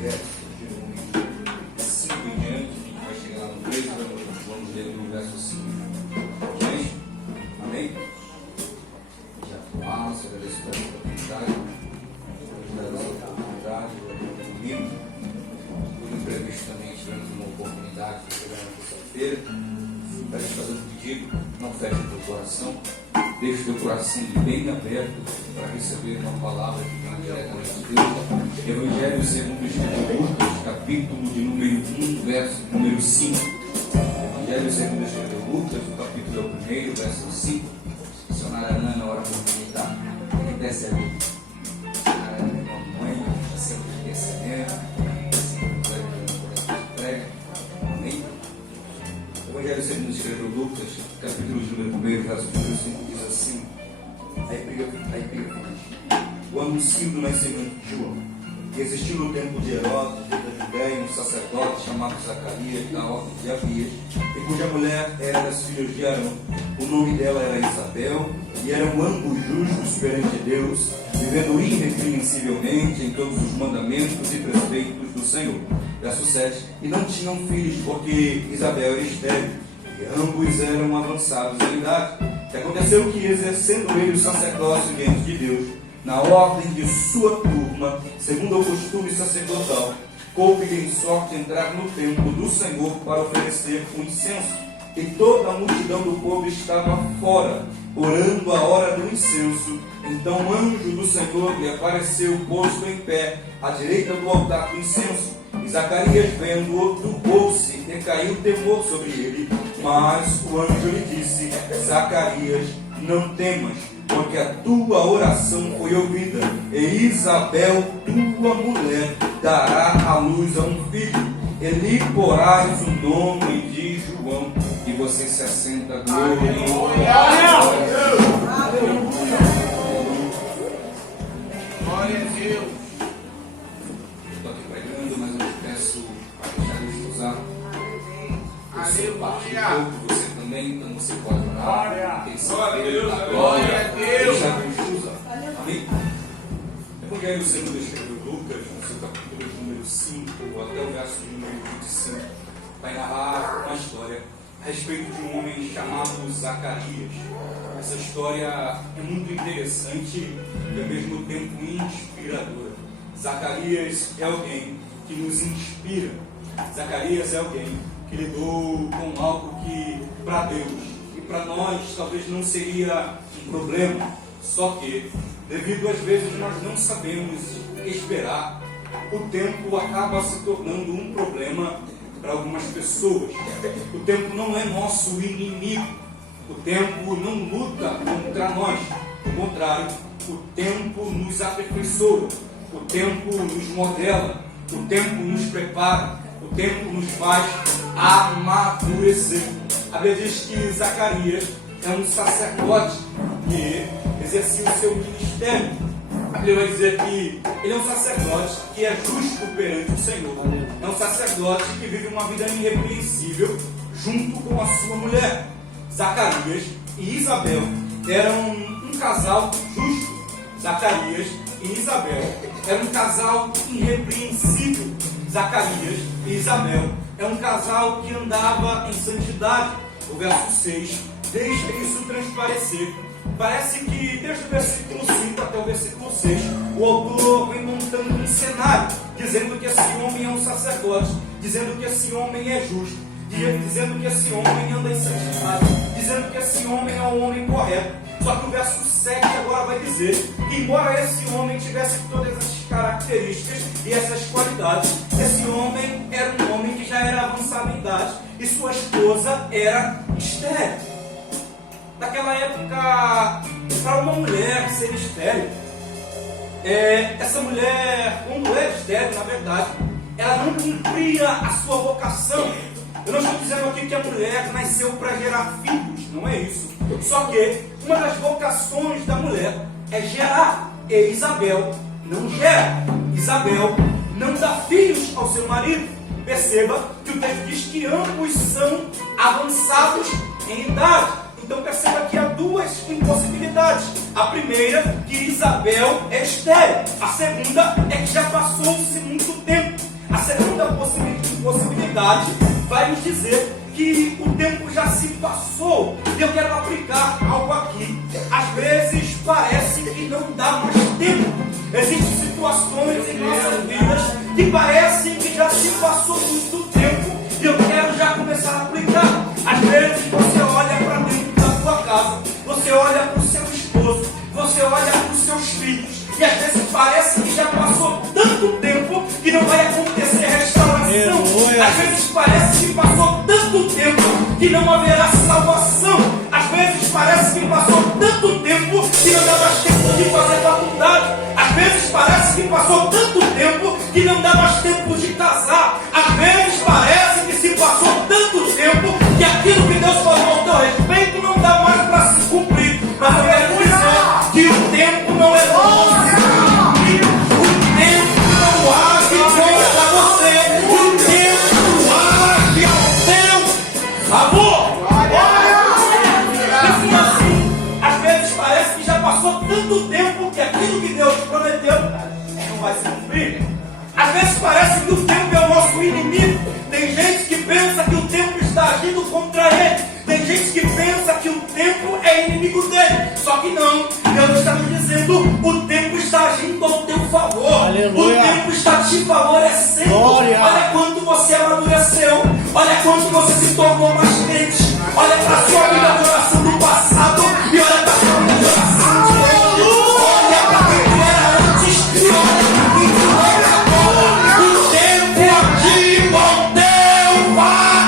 verso de 5 em diante, a gente vai chegar lá no 3, vamos ler no verso 5 em diante. Amém? Já faço, agradeço pela oportunidade, comigo. Imprevistamente tivemos uma oportunidade de chegar na terça-feira. Para gente fazer um pedido, não feche o teu coração, deixe o teu coração bem aberto para receber uma palavra que vem diretamente de Deus. Evangelho segundo o Espírito Lucas, capítulo de número 1, verso número 5. Evangelho segundo o Espírito Lucas, o capítulo é o primeiro, verso 5. Missionária Ana, hora movimentar, que desce ali. A mamãe está sempre recebendo. Evangelho segundo escreveu Lucas, capítulo de número 1, verso número 5, diz assim: a epígrafe, o anúncio do nascimento de João. E existiu no tempo de Herodes, da Judéia, um sacerdote chamado Zacarias, da ordem de Abias, e cuja mulher era das filhas de Arão. O nome dela era Isabel, e eram ambos justos perante Deus, vivendo irrepreensivelmente em todos os mandamentos e preceitos do Senhor. Verso 7. E não tinham filhos, porque Isabel era estéril, e ambos eram avançados em idade. E aconteceu que, exercendo ele o sacerdócio diante de Deus, na ordem de sua turma, segundo o costume sacerdotal, coube-lhe em sorte entrar no templo do Senhor para oferecer o incenso. E toda a multidão do povo estava fora, orando a hora do incenso. Então o anjo do Senhor lhe apareceu posto em pé, à direita do altar do incenso. E Zacarias, vendo-o, turbou-se e caiu temor sobre ele. Mas o anjo lhe disse: Zacarias, não temas, porque a tua oração foi ouvida, e Isabel, tua mulher, dará à luz a um filho, e lhe porás o nome de João, e você se assenta. Glória a Deus. Estou aqui pregando, mas eu te peço para deixar de usar. Você parte do corpo, você também, então você pode orar. Glória a Deus. Amém? Evangelho segundo escreveu Lucas, no seu capítulo de número 5, até o verso de número 25, vai narrar uma história a respeito de um homem chamado Zacarias. Essa história é muito interessante e ao mesmo tempo inspiradora. Zacarias é alguém que nos inspira. Zacarias é alguém que lidou com algo que para Deus e para nós talvez não seria um problema, só que devido às vezes nós não sabemos esperar, o tempo acaba se tornando um problema para algumas pessoas. O tempo não é nosso inimigo, o tempo não luta contra nós, ao contrário, o tempo nos aperfeiçoa, o tempo nos modela, o tempo nos prepara, o tempo nos faz amadurecer. A Bíblia diz que Zacarias é um sacerdote que exercia o seu ministério. A Bíblia vai dizer que ele é um sacerdote que é justo perante o Senhor. É um sacerdote que vive uma vida irrepreensível junto com a sua mulher. Zacarias e Isabel eram um casal justo. Zacarias e Isabel eram um casal irrepreensível. Zacarias e Isabel é um casal que andava em santidade. O verso 6 deixa isso transparecer. Parece que desde o versículo 5 até o versículo 6, o autor vem montando um cenário, dizendo que esse homem é um sacerdote, dizendo que esse homem é justo, dizendo que esse homem anda em santidade, dizendo que esse homem é um homem correto. Só que o verso 7 agora vai dizer que, embora esse homem tivesse todas essas características e essas qualidades, esse homem era um homem que já era avançado em idade e sua esposa era estéril. Naquela época, para uma mulher ser estéril, essa mulher, quando era estéril, na verdade, ela não cumpria a sua vocação. Eu não estou dizendo aqui que a mulher nasceu para gerar filhos, não é isso. Só que uma das vocações da mulher é gerar, e Isabel não gera. Isabel não dá filhos ao seu marido. Perceba que o texto diz que ambos são avançados em idade. Então perceba que há duas impossibilidades. A primeira, que Isabel é estéril. A segunda é que já passou-se muito tempo. faculdade vai me dizer que o tempo já se passou. E eu quero aplicar algo aqui. Às vezes parece que não dá mais tempo. Existem situações em nossas vidas que parecem que já se passou muito tempo. E eu quero já começar a aplicar. Às vezes você olha para dentro da sua casa, você olha para o seu esposo, você olha para os seus filhos, e às vezes parece que já passou tanto tempo que não vai acontecer restauração. Às vezes parece que passou tanto tempo que não haverá salvação. Às vezes parece que passou tanto tempo que não dá mais tempo de fazer faculdade. Às vezes parece que passou tanto tempo que não dá mais tempo de casar. Às vezes parece que se passou tanto tempo que aquilo que Deus falou ao teu respeito não dá mais para se cumprir. Mas eu quero dizer que o tempo não é longe. O tempo não age contra você. O tempo age ao teu favor. Assim, às vezes parece que já passou tanto tempo que aquilo que Deus prometeu não vai se cumprir. Às vezes parece que o tempo é o nosso inimigo. Tem gente que pensa que o tempo está agindo contra ele. Tem gente que pensa que o tempo é inimigo dele. Só que não. Deus está me dizendo: o tempo está agindo ao teu favor. Aleluia. O tempo está te favorecendo. Glória. Olha quanto você amadureceu. Olha quanto você se tornou mais crente. Olha para a sua vida de oração do passado e olha para a sua vida de oração de hoje. Olha para quem tu era antes e olha para quem tu é agora. O tempo agindo ao teu favor.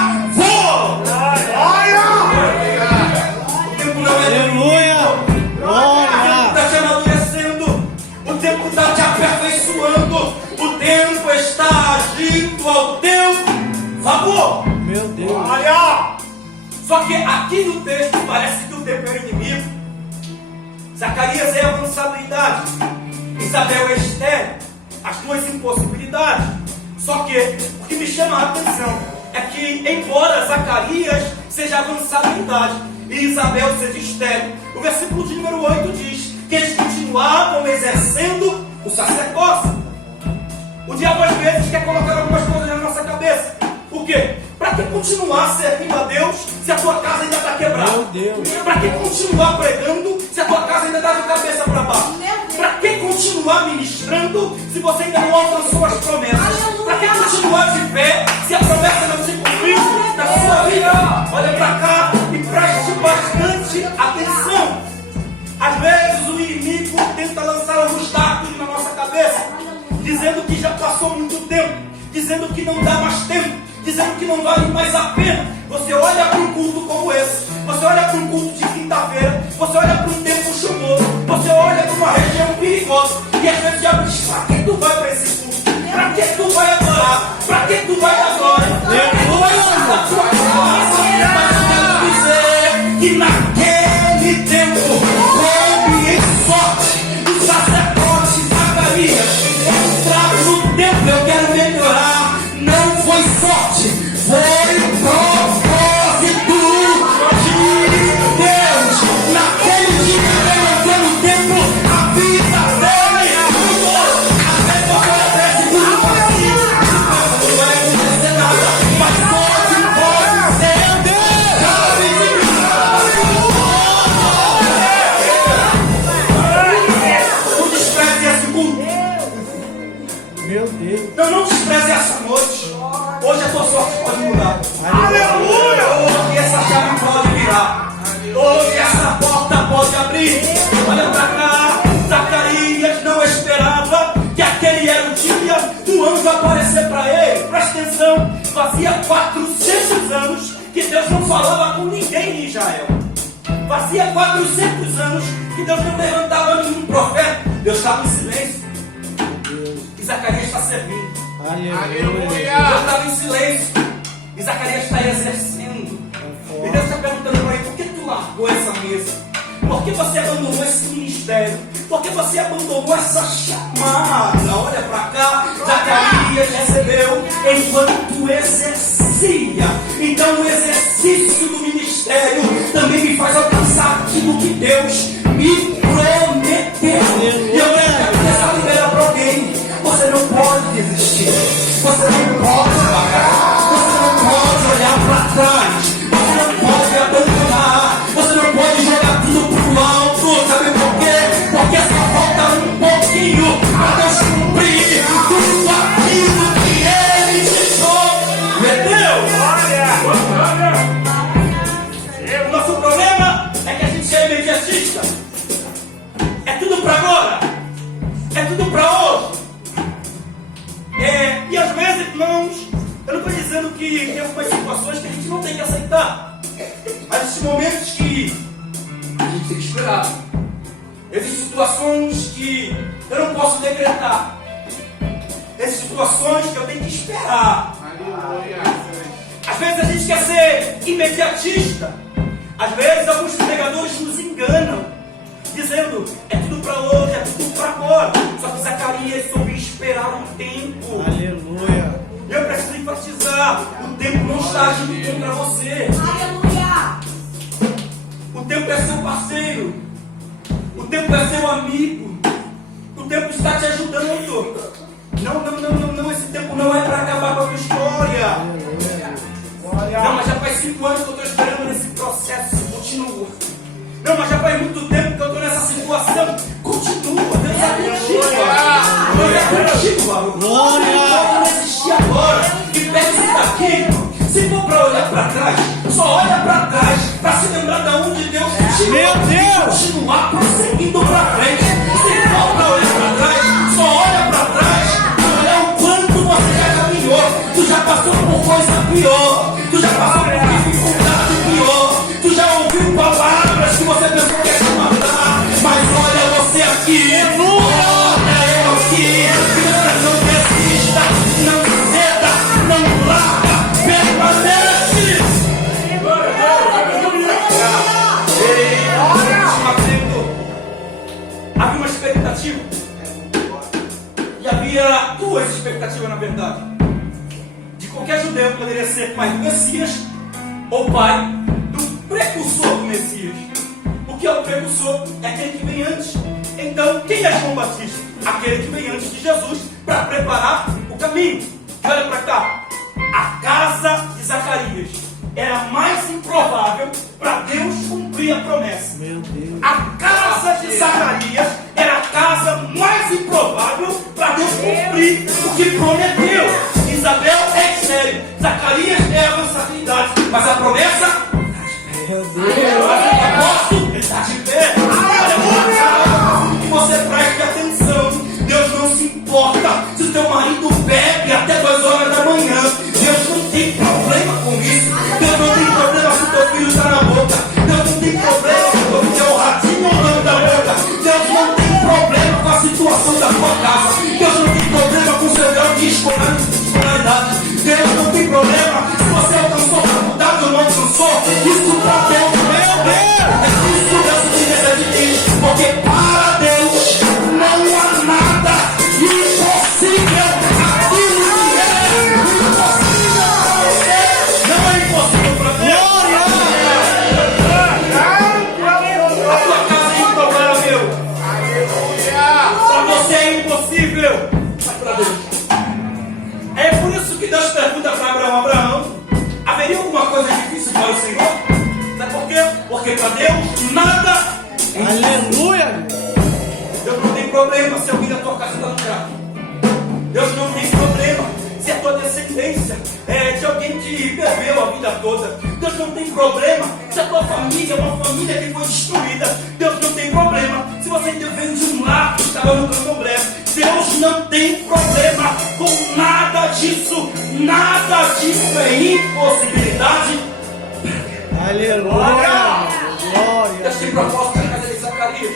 O tempo não é inimigo. O tempo está te amadurecendo. O tempo está te aperfeiçoando. O tempo está agindo ao teu favor. Meu Deus. Olha! Só que aqui no texto parece que o tempo é inimigo. Zacarias é a avançabilidade. Isabel é estéril. As duas impossibilidades. Só que o que me chama a atenção é que, embora Zacarias seja avançabilidade e Isabel seja estéril, o versículo de número 8 diz que eles continuavam exercendo o sacerdócio. O diabo às vezes quer colocar algumas coisas na nossa cabeça. O quê? Para que continuar servindo a Deus se a tua casa ainda está quebrada? Para que continuar pregando se a tua casa ainda está de cabeça para baixo? Para que continuar ministrando se você ainda não alcançou as promessas? Para que continuar de pé se a promessa não se cumpriu na sua vida? Olha para cá e preste bastante atenção. Às vezes o inimigo tenta lançar alguns dardos na nossa cabeça, dizendo que já passou muito tempo, dizendo que não dá mais tempo, dizendo que não vale mais a pena. Você olha para um culto como esse, você olha para um culto de quinta-feira, você olha para um tempo chuvoso, você olha para uma região perigosa, e às vezes já diz: para que tu vai para esse culto? Para que tu vai adorar? Para que tu vai dar glória? Para que tu vai sair da tua casa? Mas eu quero dizer que naquele tempo, houve em sorte o sacerdote Zacarias entrar no templo. Eu quero melhorar. Não foi sorte, foi propósito de Deus. Naquele dia, naquele tempo, a vida dele mudou. Até você aparece tudo vazio, não vai acontecer nada, mas hoje pode ser Deus. Não despreze esse culto. Meu Deus. Não despreze essa noite. Hoje a tua sorte pode mudar. Aleluia! Hoje essa chave pode virar. Hoje essa porta pode abrir. Olha para cá. Zacarias não esperava que aquele era o dia do anjo aparecer para ele. Presta atenção. Fazia 400 anos que Deus não falava com ninguém em Israel. Fazia 400 anos que Deus não levantava nenhum profeta. Deus estava em silêncio. E Zacarias está servindo. Aleluia. Deus estava em silêncio. E Zacarias está exercendo. E Deus está perguntando para ele: por que tu largou essa mesa? Por que você abandonou esse ministério? Por que você abandonou essa chamada? Olha para cá. Zacarias recebeu enquanto exercia. Então o exercício do ministério também me faz alcançar aquilo que Deus me prometeu. E eu quero começar a liberar para alguém. Você não pode desistir. Você não pode parar. Você não irmãos, eu não estou dizendo que tem algumas situações que a gente não tem que aceitar. Mas existem momentos que a gente tem que esperar. Existem situações que eu não posso decretar. Existem situações que eu tenho que esperar. Às vezes a gente quer ser imediatista. Às vezes alguns pregadores nos enganam, dizendo, é tudo para hoje, é tudo para agora. Só que Zacarias soube esperar um tempo. Aleluia. Eu preciso enfatizar, o tempo não está agindo contra você. Aleluia. O tempo é seu parceiro. O tempo é seu amigo. O tempo está te ajudando. Não, esse tempo não é para acabar com a tua história. Não, mas já faz 5 anos que eu estou esperando nesse processo. Continua. Não, mas já faz muito tempo que eu estou nessa situação. Continua. Deus é contigo. Deus é contigo, varão. Não existir agora. E pense daqui. Se for para olhar para trás, só olha para trás para se lembrar de onde Deus te tirou. Meu Deus! E continuar prosseguindo para frente. Se for para olhar para trás, só olha para trás para olhar o quanto você já caminhou. Tu já passou por coisa pior. Tu já passou por dificuldade pior. Tu já ouviu palavras que você pensou que ia te matar. Mas olha você aqui. Olha eu aqui. Não desista. Não ceda. Não larga. Permanece. Havia uma expectativa. E havia 2 expectativas, na verdade. De qualquer judeu poderia ser pai do Messias ou pai do precursor do Messias. O que é o precursor? É aquele que vem antes. Então, quem é João Batista? Aquele que vem antes de Jesus para preparar o caminho. E olha para cá. A casa de Zacarias era mais improvável para Deus cumprir a promessa. Meu Deus. A casa de Zacarias era a casa mais improvável para Deus cumprir o que prometeu. Isabel é estéril, Zacarias é avançabilidade, mas a promessa Meu Deus. o propósito está de pé. Olha, que você preste atenção. Deus não se importa se o teu marido bebe até 2 horas da manhã. Deus não tem problema com isso. Deus não tem problema se o teu filho está na boca. Deus não tem problema se o teu filho é o ratinho ou não da boca. Deus não tem problema com a situação da tua casa. Deus não tem problema com o seu grau de escolaridade. Deus não tem problema se você alcançou a faculdade ou não alcançou. Isso para Deus, meu Deus, é isso Deus precisa de ti. Porque para Deus não há nada impossível. Aquilo que é impossível para você não é impossível para Deus. A tua casa é improvável. Para você é impossível. Mas para Deus. É por isso que Deus pergunta para Abraão: haveria alguma coisa difícil para o Senhor? Sabe por quê? Porque para Deus nada é impossível. Aleluia. Deus não tem problema se alguém da tua casa está no carro. Deus não tem problema se a tua descendência é de alguém que bebeu a vida toda. Deus não tem problema se a tua família é uma família que foi destruída. Deus não tem problema se você vem de um lar que estava no candomblé. Deus não tem problema com nada disso. Nada disso é impossibilidade. Aleluia. Deus tem propósito na casa de Zacarias.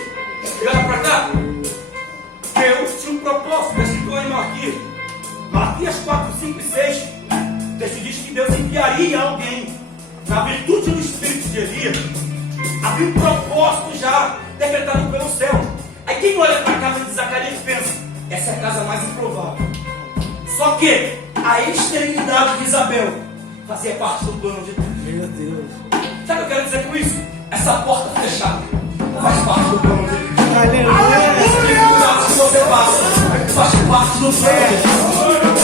E olha para cá. Deus tinha um propósito. Deus escrito em Malaquias. Malaquias 4, 5 e 6. Deus diz que Deus enviaria alguém na virtude do espírito de Elias. Havia um propósito já decretado pelo céu. Aí quem olha para a casa de Zacarias pensa: essa é a casa mais improvável. Só que a esterilidade de Isabel fazia parte do plano de Deus. Meu Deus. Sabe o que eu quero dizer com isso? Essa porta fechada faz parte do plano de Deus. Aleluia. As dificuldades que você passa faz parte do plano de Deus.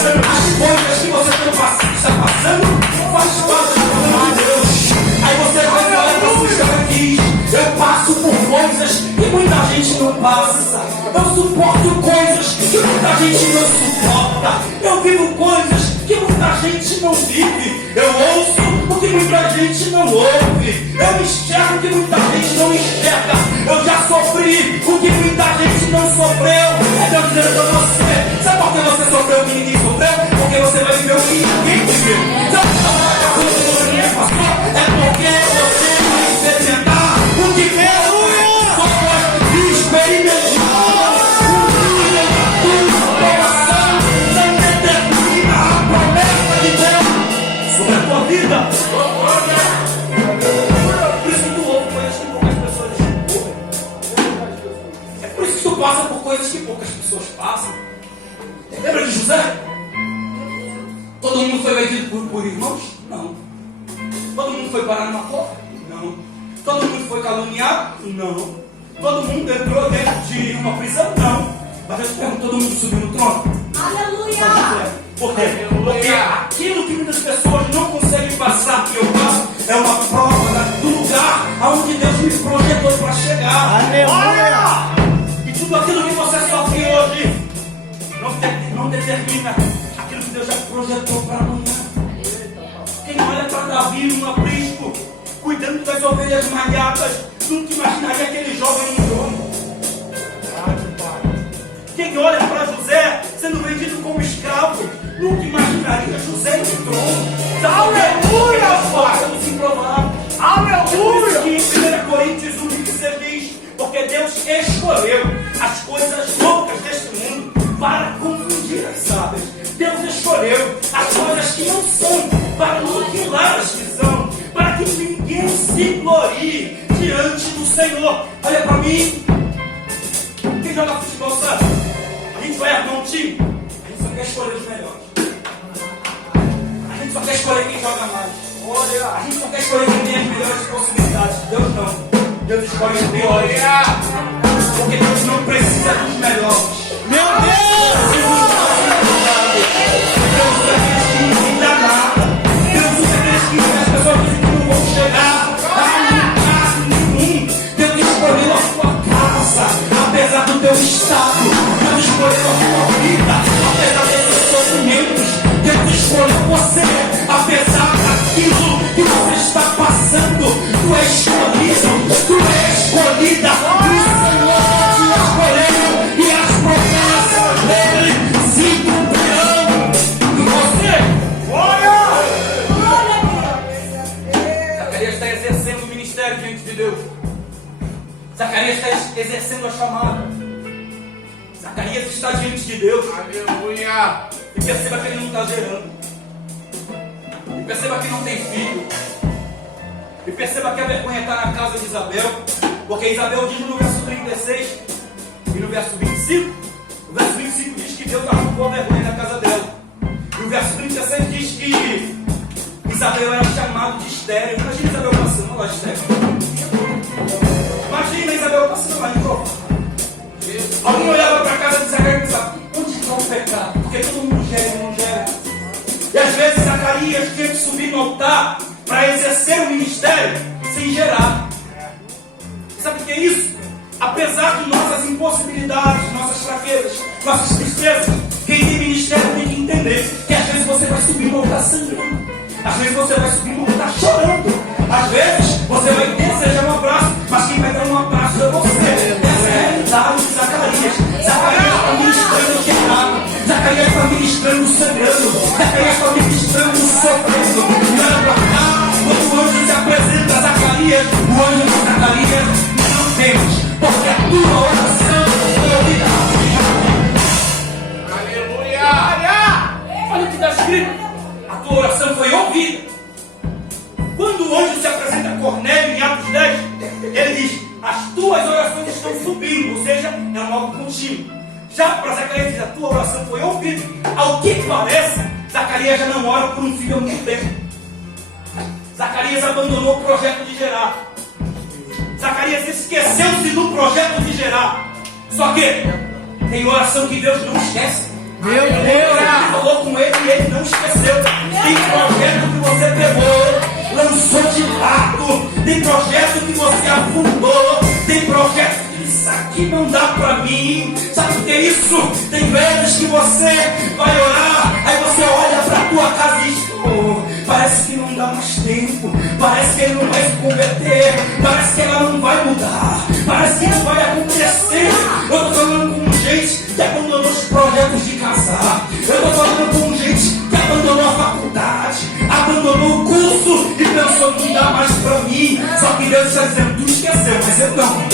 As coisas que você está passando faz parte do plano de Deus. Aí você vai olhar para os aqui. Eu passo por coisas que muita gente não passa. Eu suporto coisas que muita gente não suporta. Eu vivo coisas que muita gente não vive. Eu ouço o que muita gente não ouve. Eu enxergo o que muita gente não enxerga. Eu já sofri o que muita gente não sofreu. É Deus dizendo para você: sabe por que você sofreu o que ninguém sofreu? Porque você vai viver Todo mundo foi vendido por irmãos? Não. Todo mundo foi parar numa porta? Não. Todo mundo foi caluniado? Não. Todo mundo entrou dentro de uma prisão? Não. Mas eu te pergunto, todo mundo subiu no trono? Aleluia! Por quê? Porque aquilo que muitas pessoas não conseguem passar que eu passo é uma prova do lugar aonde Deus me projetou para chegar. Aleluia! E tudo aquilo que você sofre hoje não determina aquilo que Deus já projetou para amanhã. Quem olha para Davi no aprisco, cuidando das ovelhas malhadas, nunca imaginaria aquele jovem no trono. Quem olha para José sendo vendido como escravo, nunca imaginaria José no trono. Aleluia! Vamos improvar. Aleluia! Que em 1 Coríntios 1:16 diz: porque Deus escolheu as coisas loucas deste mundo para confundir as sábias. Deus escolheu as coisas que não são para aniquilar as que são, para que ninguém se glorie diante do Senhor. Olha para mim. Quem joga futebol sabe? A gente vai armar um time, a gente só quer escolher os melhores. A gente só quer escolher quem joga mais. Olha, a gente só quer escolher quem tem as melhores possibilidades. Deus não. Deus escolhe os piores. Porque Deus não precisa dos melhores. Meu Deus! Deus usa aqueles que não se dá nada. Deus usa aqueles que as pessoas dizem que não vão chegar a lugar nenhum. Deus escolheu a sua casa, apesar do teu estado. Deus escolheu a sua vida, apesar desses sofrimentos. Deus escolheu você, apesar daquilo que você está passando. Tu és escolhido, tu és escolhida. O Senhor te escolheu e as promessas dele se cumprirão em você. Olha! Zacarias está exercendo o ministério diante de Deus. Zacarias está exercendo a chamada. Zacarias está diante de Deus. Aleluia! E perceba que ele não está gerando. E perceba que não tem filho. E perceba que a vergonha está na casa de Isabel. Porque Isabel diz no verso 36 e no verso 25. O verso 25 diz que Deus arrancou a vergonha da casa dela. E o verso 36 diz que Isabel era chamada de estéril. Imagina Isabel passando lá, estéril. Imagina Isabel passando lá em prova. Alguém olhava para a casa de Zacarias e pensava: onde está o pecado? Porque todo mundo gera e não gera. E às vezes Zacarias tinha que subir no altar para exercer o ministério sem gerar. Sabe o que é isso? Apesar de nossas impossibilidades, nossas fraquezas, nossas tristezas, quem tem ministério tem que entender que às vezes você vai subir no altar sangrando. Às vezes você vai subir no altar chorando. Às vezes você vai desejar um abraço, mas quem vai dar um abraço é você. Essa é a realidade de Zacarias. Zacarias está ministrando quebrado. Zacarias está ministrando sangrando. Zacarias está ministrando sofrendo. E olha para cá, quando o anjo se apresenta a Zacarias, o anjo de Zacarias: não temas, porque a tua oração foi ouvida. Aleluia! Olha o que está escrito: a tua oração foi ouvida. Quando o anjo se apresenta a Cornélio em Atos 10, ele diz: as tuas orações estão subindo, ou seja, é um algo contínuo. Já para Zacarias diz: a tua oração foi ouvida. Ao que parece, Zacarias já não ora por um filho há muito tempo. Zacarias abandonou o projeto de gerar. Zacarias esqueceu-se do projeto de gerar. Só que tem oração que Deus não esquece. Meu Deus! Ele falou com ele e ele não esqueceu. Tem projeto que você pegou, lançou de lado. Tem projeto que você afundou. Tem projeto que isso aqui não dá pra mim. Sabe o que é isso? Tem vezes que você vai orar, aí você olha pra tua casa e diz: oh, parece que não dá mais tempo. Parece que ele não vai se converter. Parece que ela não vai mudar. Parece que não vai acontecer. Eu tô falando com gente que abandonou os projetos de casar. Eu tô falando com gente que abandonou a faculdade, abandonou o curso e pensou: não dá mais pra mim. Só que Deus está dizendo: tu esqueceu, mas eu não.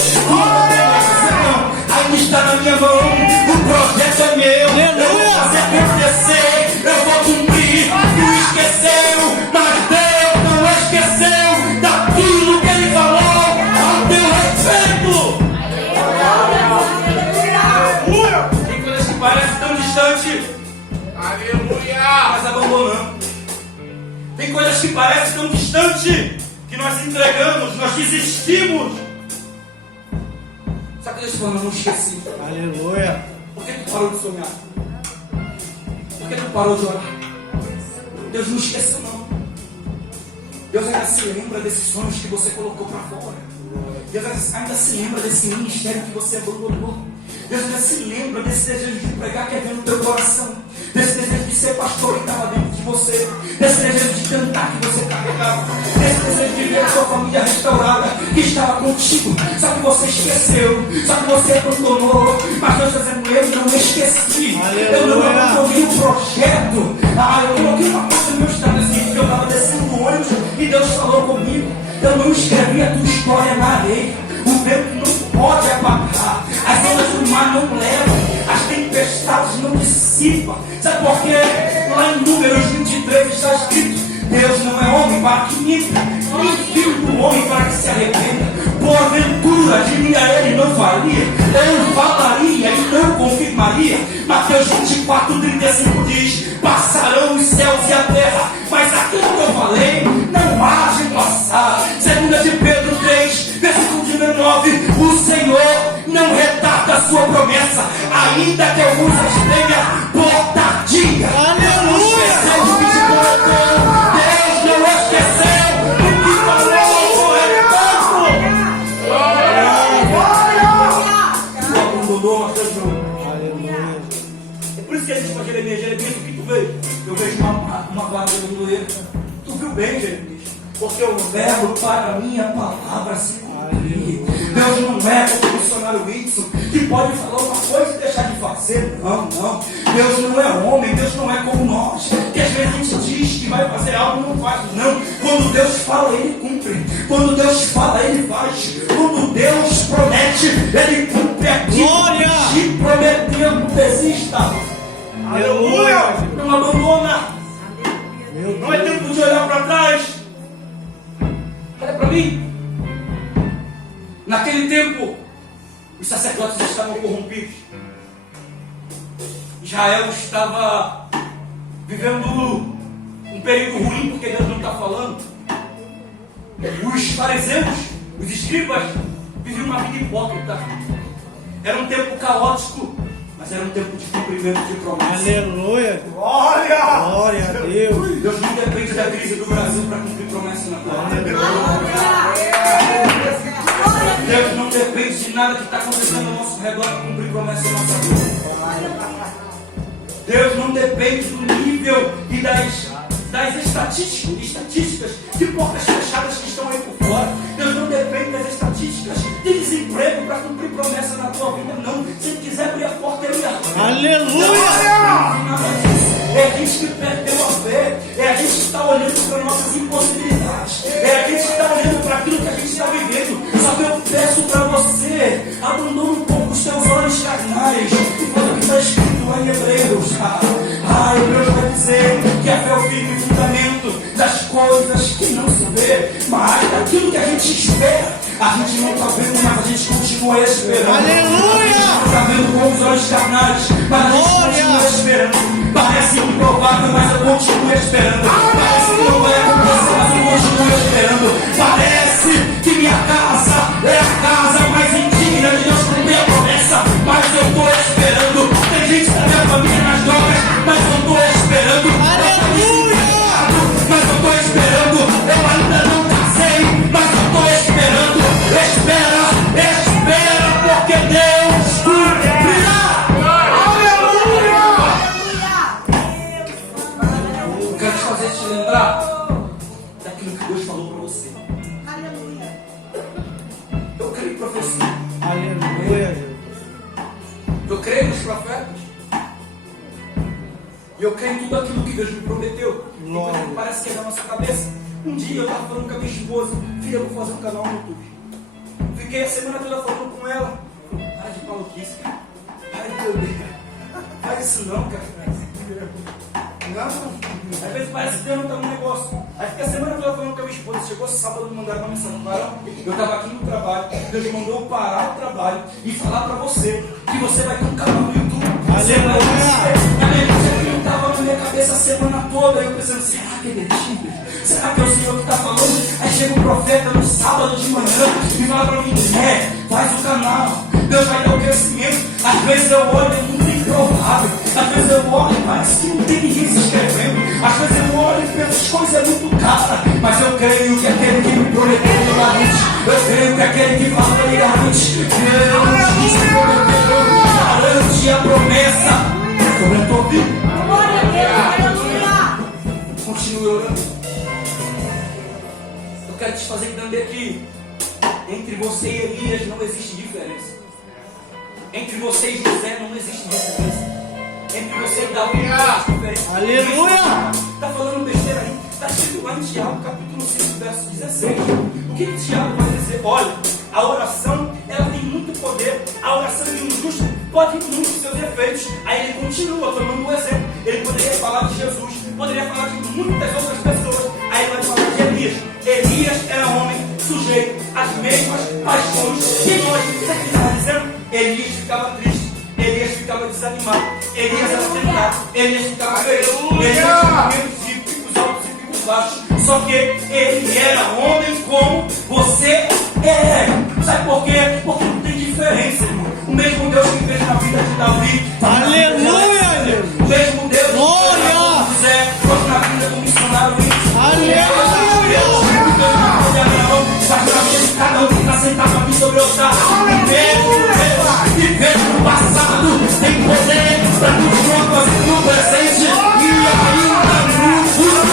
Ainda está na minha mão. O projeto é meu. Eu vou fazer acontecer. Eu vou cumprir. Tu esqueceu, mas Deus não esqueceu daquilo que Ele falou ao teu respeito. Tem coisas que parecem tão distantes, Aleluia! mas abandonando. coisas que parecem tão distantes, que nós entregamos, nós desistimos. Só que Deus falou, não esqueci. Aleluia. Por que tu parou de sonhar? Por que tu parou de orar? Deus não esqueceu não. Deus ainda se lembra desses sonhos que você colocou para fora. Deus ainda se lembra desse ministério que você abandonou. Deus ainda se lembra desse desejo de pregar que havia no teu coração. Desse desejo de ser pastor que estava dentro de você. Desse desejo de cantar que você carregava. Desse desejo de ver a sua família restaurada que estava contigo. Só que você esqueceu. Só que você abandonou. Mas Deus está dizendo, eu não esqueci. Eu não abandonei o projeto. Eu coloquei uma coisa no meu estabelecimento que eu estava descendo no ônibus e Deus falou comigo. Eu não escrevi a tua história na areia. O vento não pode apagar. As ondas do mar não levam. As tempestades não dissipam. Sabe por quê? Lá em Números 23 está escrito: Deus não é homem para que minta, nem filho do homem para que se arrependa. Porventura, diria ele, não faria. Eu falaria e não confirmaria. Mateus 24:35 diz: passarão os céus e a terra, mas aquilo que eu falei não há de passar. 2 de Pedro 3, versículo 19: o Senhor não retarda a sua promessa, ainda que alguns as tenha por tardia. Aleluia! Não esqueceu o que te colocou. Deus não esqueceu o que falou. Tu abandonou, mas Deus não. Aleluia. É por isso que ele diz para Jeremias: Jeremias, o que tu vês? Eu vejo uma vaga no loeiro. Tu viu bem, Jeremias? Porque o verbo para a minha palavra se cumprir. Deus não é como o missionário Whitson, que pode falar uma coisa e deixar de fazer. Não, não. Deus não é homem, Deus não é como nós, que às vezes a gente diz que vai fazer algo e não faz. Não. Quando Deus fala, Ele cumpre. Quando Deus fala, Ele faz. Quando Deus promete, Ele cumpre aquilo Glória! que prometeu. Não desista. Aleluia! Não abandona. Meu Não é Deus. tempo de olhar para trás. Olha para mim. Naquele tempo, os sacerdotes estavam corrompidos. Israel estava vivendo um período ruim porque Deus não está falando. Os fariseus, os escribas, viviam uma vida hipócrita. Era um tempo caótico, mas era um tempo de cumprimento de promessas. Aleluia! Glória! Glória a Deus! Deus não depende da crise do Brasil para cumprir promessas na tua vida. Deus não depende de nada que está acontecendo ao nosso redor para cumprir promessas na nossa vida. Deus não depende do nível e das estatísticas de portas fechadas que estão aí por fora. Deus não depende das estatísticas de desemprego para cumprir promessa na tua vida, não. Se Ele quiser abrir a porta, Ele abre. Aleluia! É a gente que perdeu a fé, é a gente que está olhando para nossas impossibilidades, é a gente que está olhando para aquilo que a gente está vivendo. Só que eu peço para você, abandone um pouco os teus olhos carnais e fala o que está escrito lá em Hebreus. Hebreus vai dizer que a fé é o firme fundamento das coisas que não se vê, mas daquilo que a gente espera. A gente não está vendo, mas a gente continua esperando. Aleluia! A gente não está vendo com os olhos carnais, mas a gente continua esperando. Parece improvável, mas eu continuo esperando. Parece que não vai acontecer, mas eu continuo esperando. Parece que minha casa é a casa mais indigna de Deus cumprir a promessa, mas eu estou esperando. Tem gente da minha família nas drogas, mas eu estou esperando. Aleluia! Mas eu estou esperando. Eu ainda não casei, mas eu estou esperando. Espera, porque Deus cumprirá. Eu quero te fazer te lembrar daquilo que Deus falou para você. Eu creio em profecia. Aleluia! Eu creio nos profetas. E eu creio em tudo aquilo que Deus me prometeu. Enquanto que parece que é da nossa cabeça. Um dia eu estava falando com a minha esposa: filha, eu vou fazer um canal no YouTube. Fiquei a semana toda falando com ela: para de maluquice, cara. Para de beber, cara. Faz isso não, cara. Não, às vezes parece que Deus não está no negócio. Aí fica a semana toda falando com a minha esposa. Chegou sábado, me mandaram uma mensagem: Barão, eu estava aqui no trabalho. Deus me mandou parar o trabalho e falar para você que você vai ter um canal no YouTube. Você vai Aleluia! A minha gente aqui não estava no minha cabeça a semana toda, eu pensando, será que é detido? Será que é o Senhor que está falando? Aí chega um profeta no sábado de manhã e fala para mim, faz o canal, Deus vai dar o crescimento. Às vezes eu olho, é muito improvável. Às vezes eu olho e parece que não tem ninguém se inscrevendo. Às vezes eu olho e penso, as coisas é muito cara. Mas eu creio que aquele que me prometeu me garante. Eu creio que aquele que falou me garante. Deus que se prometeu garante a promessa sobre a tua vida. Glória a Deus, aleluia. Continue orando. Eu quero te fazer entender que entre você e Elias não existe diferença. Entre você e José não existe diferença. Entre você e Davi não existe diferença. Aleluia! Está falando besteira aí? Está escrito lá em Tiago, capítulo 5, verso 16. O que Tiago vai dizer? Olha, a oração, ela tem muito poder. A oração de um justo pode ter muitos seus efeitos. Aí ele continua tomando um exemplo. Ele poderia falar de Jesus, poderia falar de muitas outras pessoas. Aí ele vai falar de Elias. Elias era homem sujeito às mesmas paixões que nós. Sabe o que ele está dizendo? Elias ficava triste, Elias ficava desanimado, Elias era tentado, Elias ficava feliz, Elias tinha medo de picos altos e picos baixos. Só que ele era homem como você é. Sabe por quê? Porque não tem diferença, irmão. O mesmo Deus que fez na vida de Davi, Aleluia, Deus! o mesmo Deus que Glória! fez na vida de José, faz na vida do missionário. Aleluia! Cada um que está sentado aqui sobre o altar, vivendo no passado, tem poder para continuar fazendo no presente e ainda no futuro.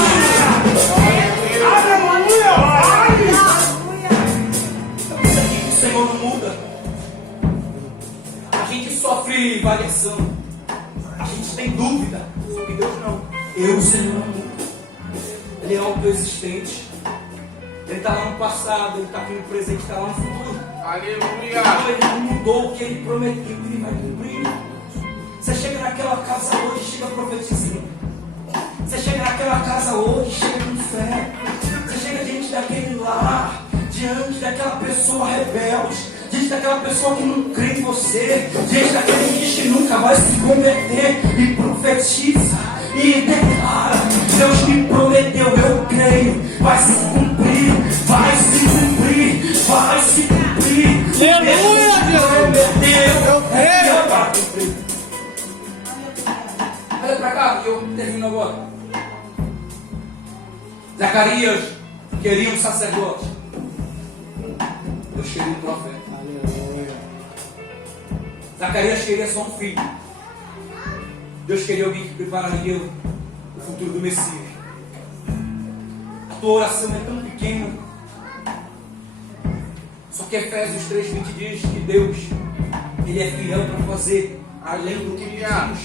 Isso aqui que o Senhor não muda. A gente sofre variação, a gente tem dúvida, só que Deus não. O Senhor não muda. Ele é autoexistente. Ele está lá no passado, ele está aqui no presente, está lá no futuro. Aleluia. Então ele não mudou o que ele prometeu, ele vai cumprir. Você chega naquela casa hoje, chega profetizando. Você chega naquela casa hoje, chega com fé. Você chega diante daquele lar, diante daquela pessoa rebelde, diante daquela pessoa que não crê em você, diante daquele que diz que nunca vai se converter, e profetiza e declara: Deus me prometeu, eu creio, vai se cumprir, vai se cumprir, vai se cumprir. Aleluia, Deus! Prometeu, Eu creio. para cumprir. Olha para cá, que eu termino agora. Zacarias queria um sacerdote. Deus queria um profeta. Aleluia! Zacarias queria só um filho. Deus queria alguém que prepararia o futuro do Messias. A tua oração é tão pequena. Só que Efésios 3:20 diz que Deus, Ele é fiel para fazer além do que pedimos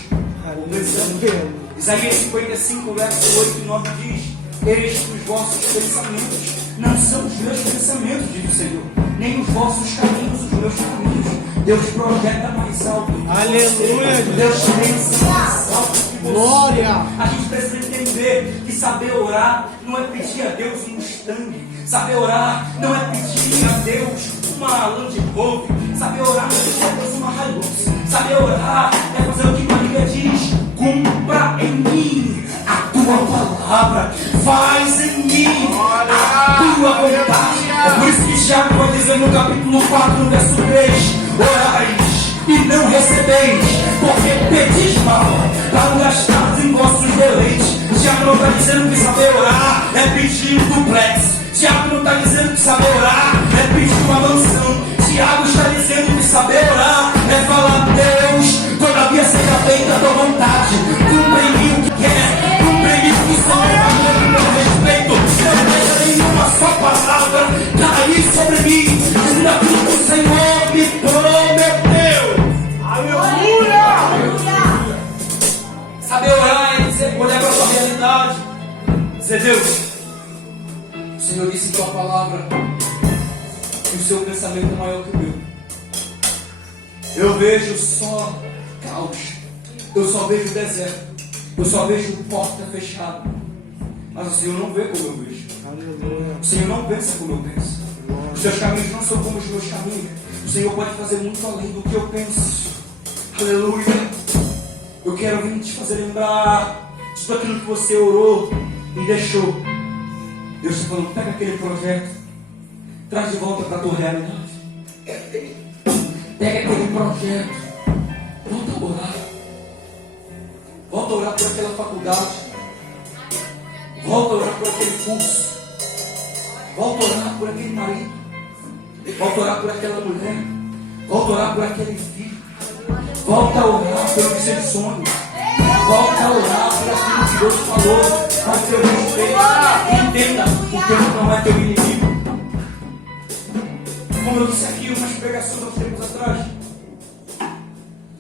ou pensamos. Isaías 55, verso 8 e 9 diz: eis que os vossos pensamentos não são os meus pensamentos, diz o Senhor, nem os vossos caminhos, os meus caminhos. Deus projeta mais alto. Aleluia, Deus pensa mais alto que você. Glória! A gente precisa entender que saber orar não é pedir a Deus um Mustang. Saber orar não é pedir a Deus uma Land Rover. Saber orar não é pedir a Deus uma Hilux. Saber orar é fazer o que Maria diz: cumpra em mim a tua palavra, faz em mim a tua vontade. É por isso que Tiago vai dizer no capítulo 4, no verso 3: orais e não recebeis, porque pedis mal, para não gastar em vossos deleites. Tiago não está dizendo que saber orar é pedir um duplex. Tiago não está dizendo que saber orar é pedir uma mansão. Tiago está dizendo que saber orar é falar: Deus, todavia seja feita a tua vontade. Cumpre em mim o que quer, cumpre em mim o que o Senhor falou no meu respeito. Não deixa nenhuma só palavra cair sobre mim, dizendo aquilo que o Senhor me prometeu. Aleluia. Saber orar é dizer, olhar para a sua realidade, dizer: Deus, o Senhor disse em tua palavra que o seu pensamento é maior que o meu. Eu vejo só caos, eu só vejo deserto, eu só vejo porta fechada, mas o Senhor não vê como eu vejo. Aleluia! O Senhor não pensa como eu penso. Os seus caminhos não são como os meus caminhos. O Senhor pode fazer muito além do que eu penso. Aleluia! Eu quero vir te fazer lembrar de tudo aquilo que você orou e deixou. Deus está falando, pega aquele projeto, traz de volta para a tua realidade. Pega aquele projeto, volta a orar. Volta a orar por aquela faculdade. Volta a orar por aquele curso. Volta a orar por aquele marido. Volta a orar por aquela mulher. Volta a orar por aquele filho. Volta a orar pelo que você sonha. Volta a orar por aquilo que Deus falou a seu respeito. Entenda, o tempo não é teu inimigo. Como eu disse aqui, umas pregações há uns tempos atrás.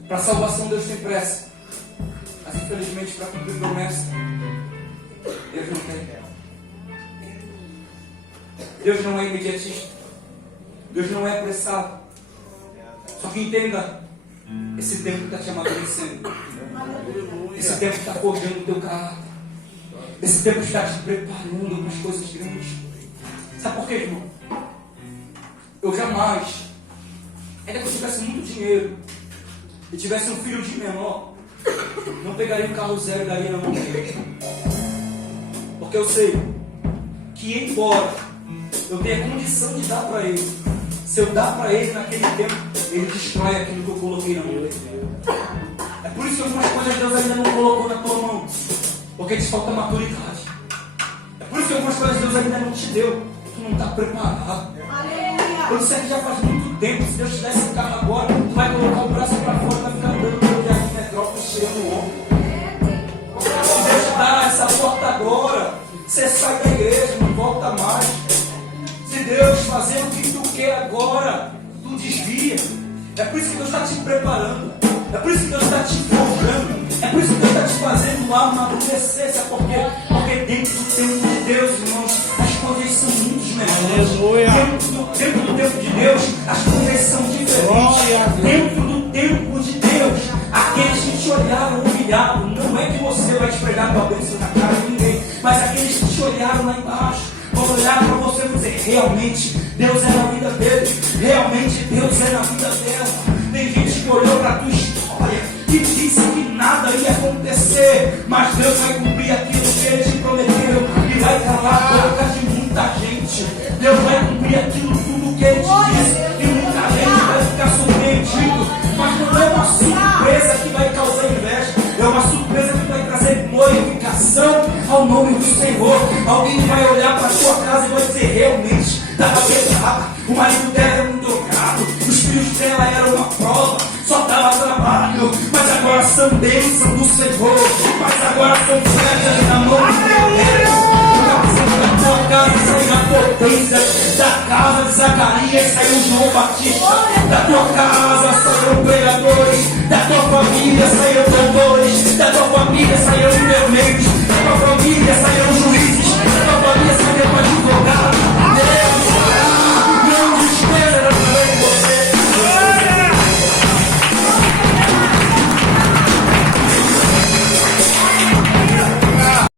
Para a salvação Deus tem pressa. Mas infelizmente para cumprir promessa, Deus não tem. Deus não é imediatista. Deus não é apressado. Só que entenda, esse tempo está te amadurecendo. Esse tempo está forjando o teu caráter. Esse tempo está te preparando para as coisas grandes. Sabe por quê, irmão? Eu jamais, ainda que eu tivesse muito dinheiro e tivesse um filho de menor, não pegaria um carro zero e daria na mão dele. Porque eu sei que, embora eu tenha condição de dar para ele, se eu dar para ele naquele tempo, ele destrói aquilo que eu coloquei na mão dele. É por isso que algumas coisas Deus ainda não colocou na tua mão, porque te falta maturidade. É por isso que algumas coisas Deus ainda não te deu, tu não está preparado. Eu sei que já faz muito tempo, se Deus te der esse carro agora, tu vai colocar o braço para fora e vai ficar andando pelo jardim metrópole cheirando o ombro. Se Deus te dá essa porta agora, você sai da igreja, não volta mais. Se Deus fazer o que tu quer agora, tu desvia. É por isso que Deus está te preparando. É por isso que Deus está te forjando. É por isso que Deus está te fazendo amadurecer. Sabe por quê? Porque dentro do tempo de Deus, irmãos, as coisas são muito melhores. Dentro do tempo de Deus, as coisas são diferentes. Dentro do tempo de Deus, aqueles que te olharam humilhado, não é que você vai esfregar tua bênção na cara de ninguém, mas aqueles que te olharam lá embaixo vão olhar para você e dizer, realmente Deus é na vida dele, realmente Deus é na vida dela. Tem gente que olhou para a tua história e disse que nada ia acontecer, mas Deus vai cumprir aquilo que Ele te prometeu e vai calar a boca de muita gente. Deus vai cumprir aquilo tudo que Ele te disse e muita gente vai ficar surpreendido, mas não é uma surpresa que vai causar inveja, é uma surpresa que vai trazer glorificação ao nome do Senhor. Alguém vai olhar para a tua casa e vai dizer, realmente estava pesado, o marido dela era um drogado, os filhos dela eram uma prova, só dava trabalho, mas agora são bênção do Senhor, mas agora são flechas na mão de Deus. Da tua casa saiu a potência, da casa de Zacarias saiu João Batista, da tua casa saíram pregadores, da tua família saíram cantores, da tua família saíram enfermeiros,